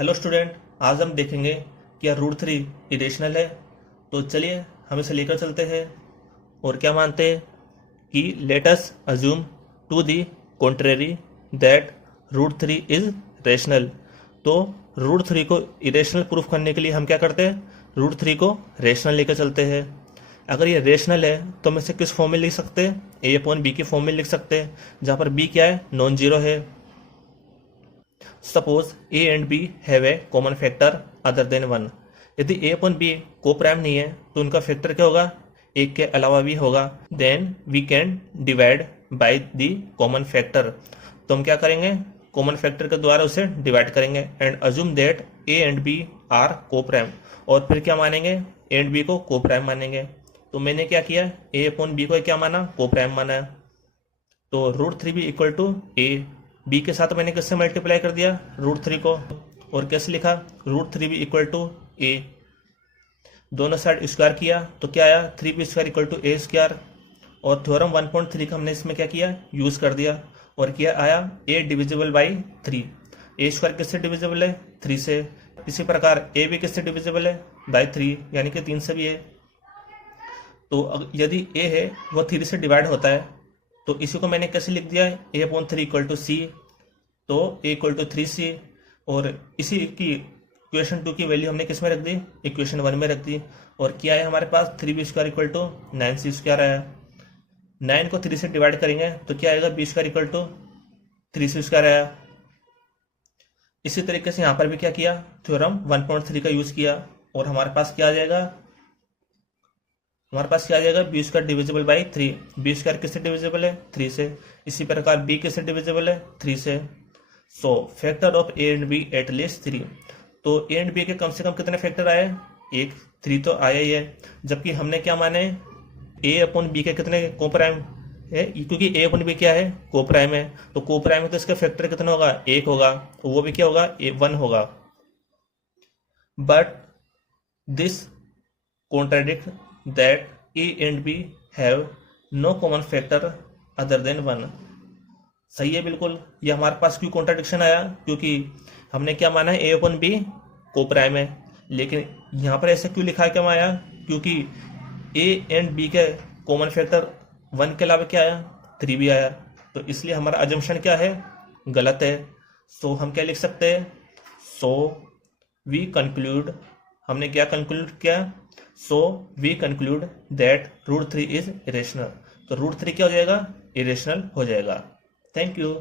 Hello student, आज हम देखेंगे क्या रूट थ्री इरेशनल है। तो चलिए हम इसे लेकर चलते हैं और क्या मानते हैं कि let us assume to the contrary that root three is rational. तो रूट थ्री को इरेशनल प्रूफ करने के लिए हम क्या करते हैं, रूट थ्री को रेशनल लेकर चलते हैं। अगर ये रेशनल है तो हम इसे किस फॉर्म में लिख सकते हैं, ए अपॉन बी की फॉर्म में लिख सकते हैं, जहाँ पर बी क्या है, नॉन जीरो है। Suppose A and B have a common factor other than one. यदि A upon B coprime नहीं है तो उनका फैक्टर क्या होगा, एक के अलावा भी होगा। Then we can divide by the common factor. तो हम क्या करेंगे, कॉमन फैक्टर के द्वारा उसे डिवाइड करेंगे and assume that A and B are coprime. और फिर क्या मानेंगे, ए एंड बी को को प्राइम मानेंगे। तो मैंने क्या किया, ए अपॉन बी को क्या माना, को प्राइम माना है। तो रूट थ्री भी इक्वल टू ए, बी के साथ मैंने किससे मल्टीप्लाई कर दिया, रूट थ्री को। और कैसे लिखा, रूट थ्री भी इक्वल टू ए। दोनों साइड स्क्वायर किया तो क्या आया, three B square equal to A square. और थ्योरम 1.3 का हमने इसमें क्या किया, यूज कर दिया। और क्या आया, A divisible by three. A square किससे डिविजिबल है, थ्री से। इसी प्रकार ए भी किससे डिविजिबल है, बाई थ्री, यानी कि तीन से भी है। तो यदि ए है वो थ्री से डिवाइड होता है तो इसी को मैंने कैसे लिख दिया है, ए अपॉन थ्री इक्वल टू सी। तो ए इक्वल टू थ्री सी। और इसी की इक्वेशन टू की वैल्यू हमने किस में रख दी, इक्वेशन वन में रख दी। और क्या है हमारे पास, three B square equal to nine C square आया। नाइन को थ्री से डिवाइड करेंगे तो क्या आएगा, B square equal to three C square आया। इसी तरीके से यहाँ पर भी क्या किया, थ्योरम 1.3 का यूज किया। और हमारे पास क्या आ जाएगा, हमारे पास क्या आ जाएगा, B square divisible by three. B square किससे डिविजिबल है, थ्री से। इसी प्रकार बी किससे डिविजिबल है, थ्री से। So factor of A and B at least three. तो ए एंड बी के कम से कम कितने फैक्टर आए, एक, थ्री तो आया ही है। जबकि हमने क्या माने, ए अपॉन बी के कितने को प्राइम है, क्योंकि ए अपॉन बी क्या है, को प्राइम है। तो को प्राइम है तो इसका फैक्टर कितना होगा, एक होगा। तो वो भी क्या होगा, वन होगा। But this contradict that A and B have no common factor other than one। सही है बिल्कुल। ये हमारे पास क्यों कॉन्ट्राडिक्शन आया, क्योंकि हमने क्या माना है, ए अपन बी को प्राइम है। लेकिन यहाँ पर ऐसे क्यों लिखा है, क्या आया, क्योंकि ए एंड बी के कॉमन फैक्टर वन के अलावा क्या आया, थ्री भी आया। तो इसलिए हमारा अजम्पशन क्या है, गलत है। सो हम क्या लिख सकते हैं, सो वी कंक्लूड, हमने क्या कंक्लूड किया, so we conclude that root three is irrational. तो रूट थ्री क्या हो जाएगा, इरेशनल हो जाएगा। Thank you.